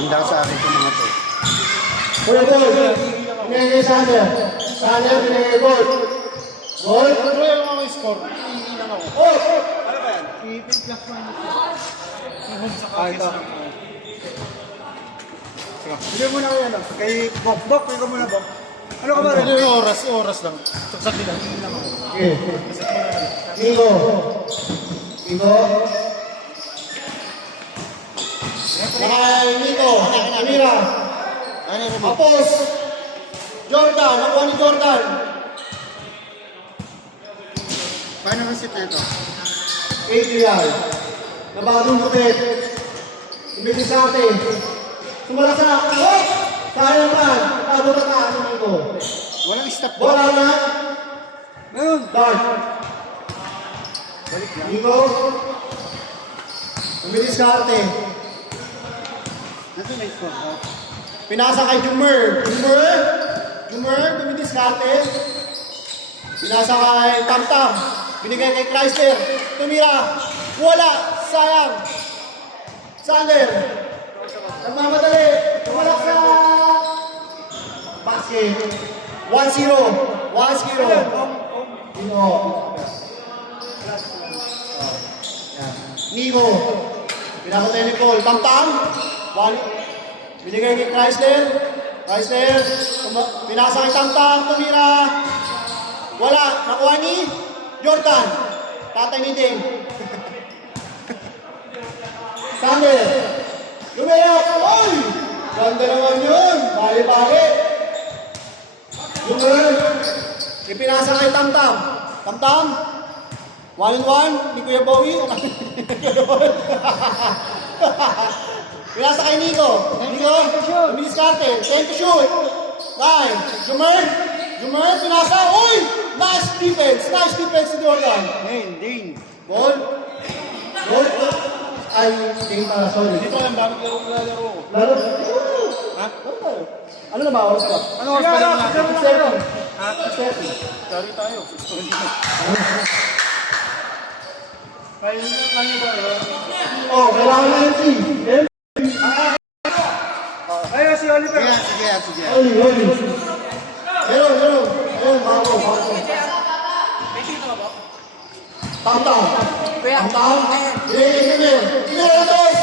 Hindi sa akin itong mga to. Kuya Boy, pinagay Sander. Sander, pinagay Boy. Boy? Ano yung mga score? Iilang ako. Oh! Ano ba yan? I-plus minus. Ihon sa kakis. Hindi mo na ako yan. Kay Bok. Bok, pwede mo na Bok. Ano ka ba rin? Oras lang. Saksak nila. Iilang ako. Okay. Nico. Nico. Nico. Amira. Apos. Jordan. Nakuha ni Jordan. Paano ang sit nito? Adrian. Nabagong lupit. Ibigay sa atin. Sumala sa ako. Oh! Sayang man. Tabo ka ano nito. Walang stop. Wala na. Meron. Dark. Balik lang. Nico. Ibigay sa atin. Nandun na yung score. Pinasa kay Jumer. Jumer, tumidiskarte. Pinasa kay Tamtam. Binigay kay Chrysler. Tumira. Wala. Sayang. Sander. Nagmamadali. Wala sa basket. 1-0. 1-0. Nico. Nico. Pinakatay ni Paul. Tamtam. Binigay kay Chrysler. Pinasa kay Tamtam. Tumira. Wala. Nakuha ni Jordan. Tatay ni Dave. Sander. Lumayap. Oy! Ganda naman yun. Bali-bali. Jumer. Ipinasa kay Tamtam. Tamtam. 1-1. Ni Kuya Bowie. Pinasa kay Nico. Lumidiskarte. 10 to shoot. 9. Jumer. Pinasa. Uy! Nice defense si Jordan. Ding. Goal. Ay, tingin pala, sorry. Dito lang ba? Laro. Laro. Ha? Ano na ba oras ka? Ano oras ba lang natin? 6:30. Ha? 6:30. Sorry tayo. Kaya nyo ba? Oh, kailangan na yung team. Ayun si Oliver. Sige. Oli. Hello. Ayun, Marco. Tamtam. Pineritos.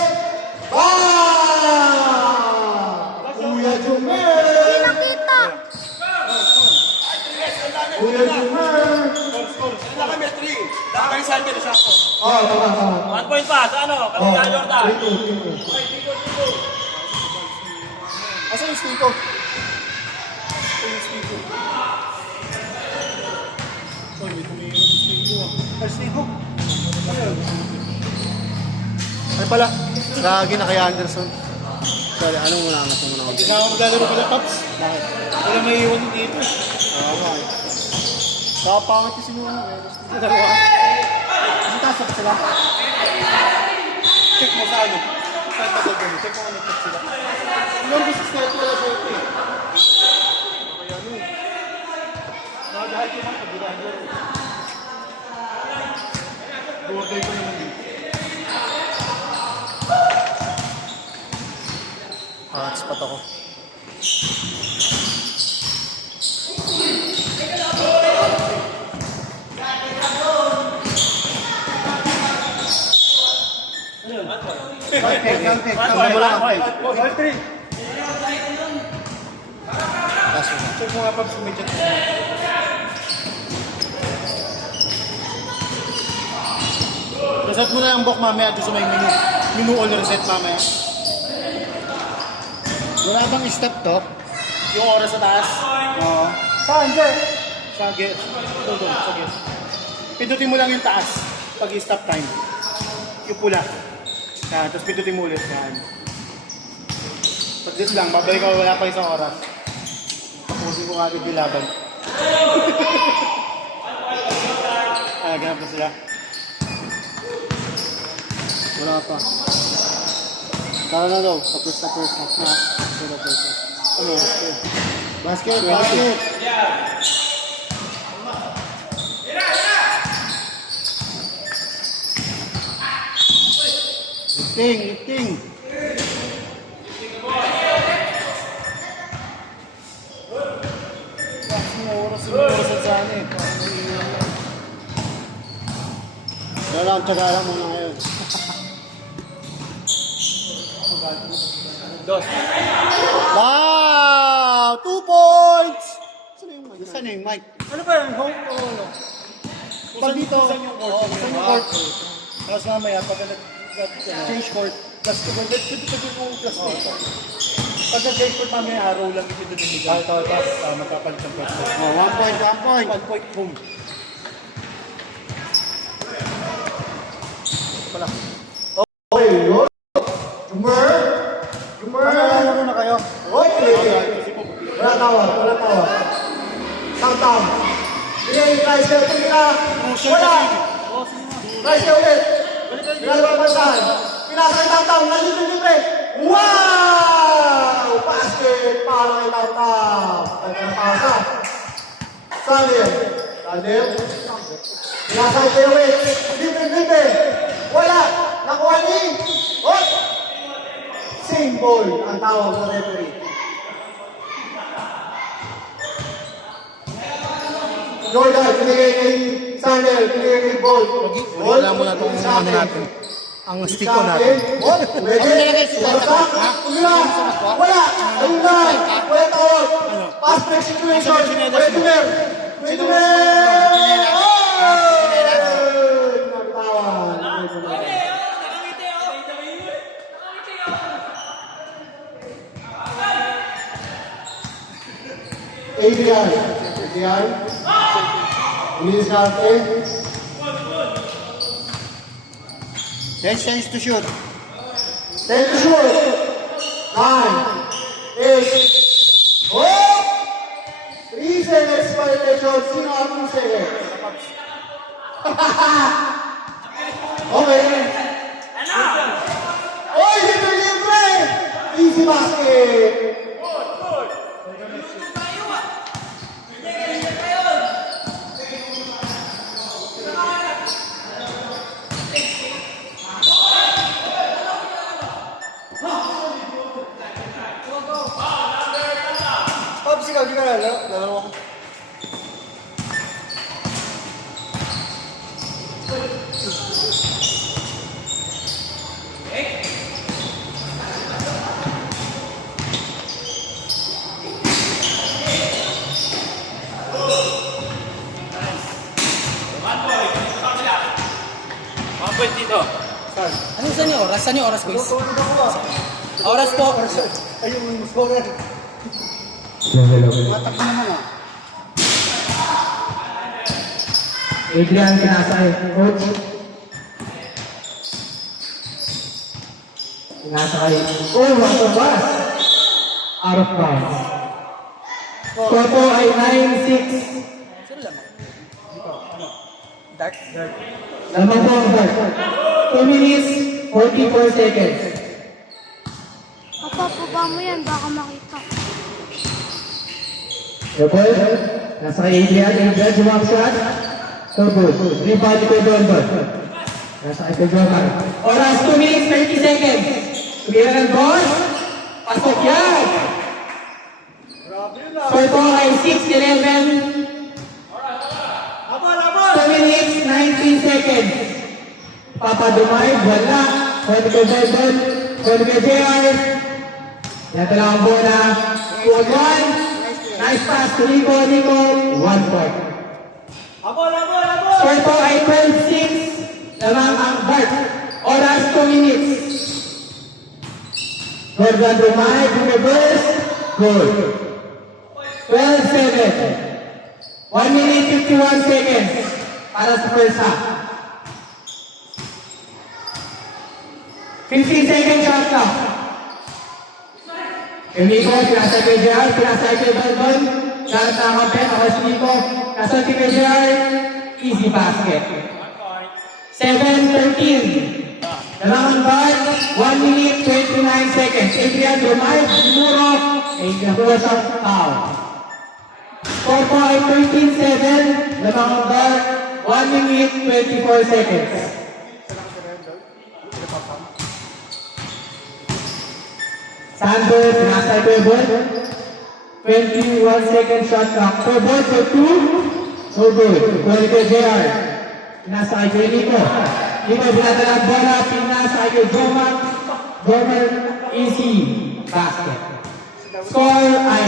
Kuya Jumer. Kuya Jumer. Kailangan kami 3. Dapat sa atin isa ako. Oh, tama. 1 point pa sa ano? Kapila Jordan. Asan yung Stiko? Stiko? Ay pala, sa kay Anderson. Sorry, anong muna ako ako? Hindi na ako maglalaro pala, Paps. Bakit? Wala may iwan dito. Okay. Kapangit yung sinuha. Dalawa. Kasi taas na sila. Check mo sa ano. Saan ka gagawin? Check mo ano check sila. Ilang beses na ito wala sa ito eh. Kaya ano eh. Nakagahay ko ng kabilang laro. Border ko naman dito. Hotspot ako. Check mo nga Paps kung may chat. Reset mo na yung book mamaya doon sa may menu all reset mamaya. Wala bang stop to? Yung oras sa taas. Oo. Saan, Jer? Sa get. Doon, sa get. Pindutin mo lang yung taas pag i-stop time. Yung pula. Yan, tapos pindutin mo ulit. Yan. Pag this lang, babalik ako wala pa isang oras. Tapusin ko nga yung laban. Ganap na sila. Wala pa. Tara na daw. Tapos na first half na. Ano oras ko? Basket. Lifting. Tagala muna ngayon. Wow! 2 points! Saan yung mic? Saan yung mic? Ano ba yan? Home o ano? Pag dito, saan yung court? Saan yung court? Tapos mamaya, pag change court, plus 2, pwede yung plus 2. Pag nag-change court mamaya, araw lang ito din nila. Tapos magkapalit ng plus 2. Oh, 1 point, 1 point. 1 point, boom. Pala. Okay, yun. Jumer. Ano muna kayo? Okay. Wala tawag. Tam-tam. Pinay, Rice, tumira. Wala. Rice ulit. Pinalabasan. Pinasa kay tam-tam. Nalilibre. Wow! Basket para kay tam-tam. Pagkakapasa. Salim. Pinasa kay Uwit. Libre. Wala. Nakuha ni. Oh! Same ball ang tawag ng referee. Jordan, pinigay kay Sandel, pinigay kay Ball. Wala mo na itong ano natin. Ang stick ko natin. Ball, pwede. Sumasak. Tumira. Wala. Ayun na. Wala tawag. Pass break situation. Pwede mer. Adrian. Luis Garte. Chance to shoot. 10 to shoot. 9, 8. Oh! 3 seconds violation. Sino ang 2 seconds? Okay. Oy, libre! Easy basket. Pops, ikaw, di ka lalo ko. Ano saan yung oras? Saan yung oras, guys? Oras po. Ayun, yung scorer. Matak naman ah. Adrian, kinasay. Coach. Kinasay. Oh, what a pass. Out of bounds. Score po ay 9-6. Sino lamang? Dark? Lamang po ang back. 2 minutes, 44 seconds. Papa, baba mo yan, baka makita. The ball, nasa kay Adrian. Adrian, jump shot. So good. Rebound ko doon ba? Nasa kay Pedroman. Oras, 2 minutes, 30 seconds. Tumira ng ball. Pasok yan. Score po ay 6-11. 2 minutes, 19 seconds. Papa Dumay, wala. Pwede ko Bebon. Pwede ko JR. Yan lang ang bola. 2-1. Nice pass to Nico. 1 point. Score po ay 12-6. Lamang ang Bart. Oras 2 minutes. Jordan Dumay, reverse. Goal. 12-7. 1 minute 51 seconds para sa first half. 15 seconds shot clock. Nico, pinasa kay JR, pinasa kay Balbon. Shot na kapit, ako si Nico. Nasa kay JR, easy basket. 7-13. Dalawang guard, 1 minute 29 seconds. Adrian Dumay, Muro, ay nakuha sa foul. Score po ay 13-7. Dalawang guard, 1 minute 24 seconds. Sanders, nasa Pebble. 21 second shot clock. Pebble for 2. So good. Quality JR. Nasa kay Nico. Dito binadala ang bola, pinasa kay Joman. Joman, easy basket. Score ay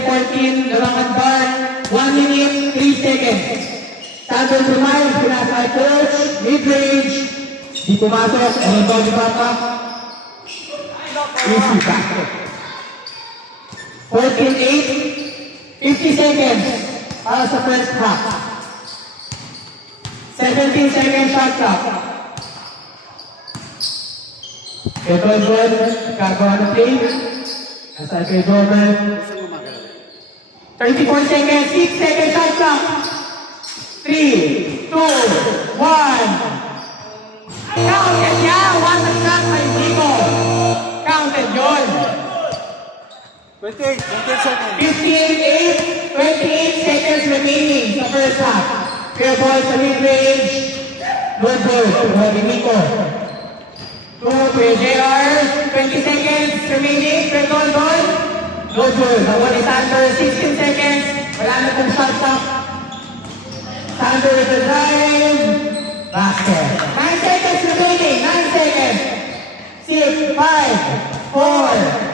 7-14, larangan bar, 1 minute, 3 seconds. Sandro Dumay, pinasa kay Coach, mid-range. Di pumasok, rebound ni Papa. Easy basket. 14-8, 50 seconds para sa first half. 17 seconds shot clock. Ito ang ball, gagawa ng play. Nasa kay Jordan. 34 seconds, 6 seconds shot clock. 3, 2, 1. Counted niya, one shot by Nico. Counted yun. 28 seconds. 15-8, 28 seconds remaining sa first half. Clear ball sa mid-range. Good ball, Roddy Nico. 2 for JR, 20 seconds remaining. Clear ball. Good ball. Nakuha ni Sander, 16 seconds. Wala na pong shot clock. Sander with the drive. Basket. 9 seconds remaining, 9 seconds. 6, 5, 4,